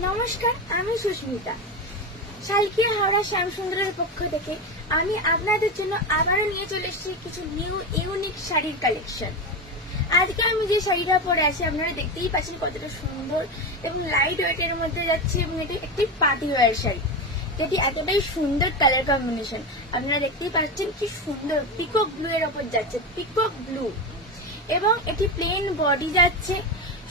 নমস্কার, আমি সুস্মিতা। শালকিয়া হাওড়া শ্যামসুন্দরের পক্ষ থেকে আমি আপনাদের জন্য আবারও নিয়ে চলে এসেছি কিছু নিউ ইউনিক শাড়ির কালেকশন। আজকে আমি যে শাড়িটা পরে আছি আপনারা দেখতেই পাচ্ছেন কতটা সুন্দর এবং লাইট ওয়েটের মধ্যে যাচ্ছে এবং এটি একটি পার্টি ওয়্যার শাড়ি, যেটি একেবারে সুন্দর কালার কম্বিনেশন। আপনারা দেখতেই পাচ্ছেন কি সুন্দর পিকক ব্লু এর ওপর যাচ্ছে, পিকক ব্লু, এবং এটি প্লেন বডি যাচ্ছে।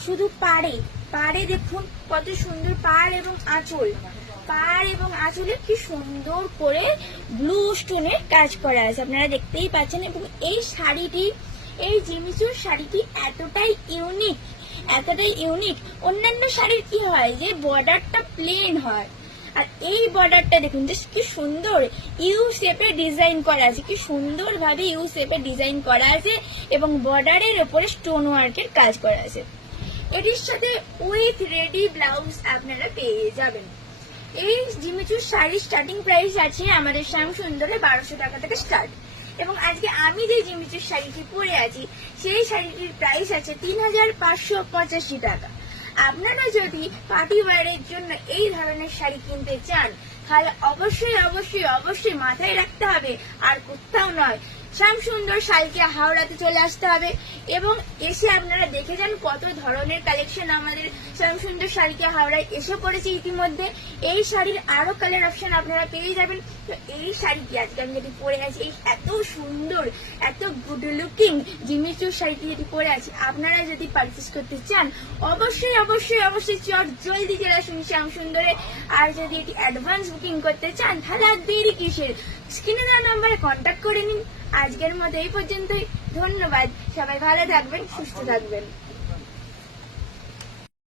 শুধু পাড়ে দেখুন কত সুন্দর পাড় এবং আঁচলে কি সুন্দর করে ব্লু স্টোনের কাজ করা আছে, আপনারা দেখতেই পাচ্ছেন। এবং এই শাড়িটি, এই জিমিচুর শাড়িটি এতটাই ইউনিক। অন্যান্য শাড়ির কি হয় যে বর্ডারটা প্লেন হয়, আর এই বর্ডারটা দেখুন জাস্ট কি সুন্দর ইউ শেপে ডিজাইন করা আছে, কি সুন্দর ভাবে ইউ শেপে ডিজাইন করা আছে এবং বর্ডারের উপরে স্টোন ওয়ার্কের কাজ করা আছে। এটির সাথে উইথ রেডি ব্লাউজ আপনারা পেয়ে যাবেন। এই জিমিচুর শাড়ির স্টার্টিং প্রাইস আছে আমাদের শ্যামসুন্দরে 1200 টাকা থেকে স্টার্ট। এবং আজকে আমি যে জিমিচুর শাড়িটি পরে আছি সেই শাড়িটির প্রাইস আছে 3585 টাকা। আপনারা যদি পার্টি ওয়্যারের জন্য এই ধরনের শাড়ি কিনতে চান তাহলে অবশ্যই মাথায় রাখতে হবে আর কোথাও নয়, শ্যামসুন্দর শালকিয়া হাওড়াতে চলে আসতে হবে। এবং এসে আপনারা দেখে যান কত ধরনের কালেকশন আমাদের শ্যামসুন্দর শালকিয়া হাওড়ায় এসে পড়েছে ইতিমধ্যে। এই শাড়ির আরো কালার অপশন আপনারা পেয়ে যাবেন। তো এই শাড়িটি আজকে আমি যেটি পরে আছি, এই এত সুন্দর এত গুড লুকিং জিমিচুর শাড়িটি যেটি পরে আছি, আপনারা যদি পারচেস করতে চান অবশ্যই চট জলদি চলে আসুন শ্যামসুন্দরে। আর যদি এটি অ্যাডভান্স বুকিং করতে চান তাহলে আর দেরি কিসের, স্ক্রিনে দেওয়া নম্বরে কন্ট্যাক্ট করে নিন। আজকের মতো এই পর্যন্তই, ধন্যবাদ। সবাই ভালো থাকবেন, সুস্থ থাকবেন।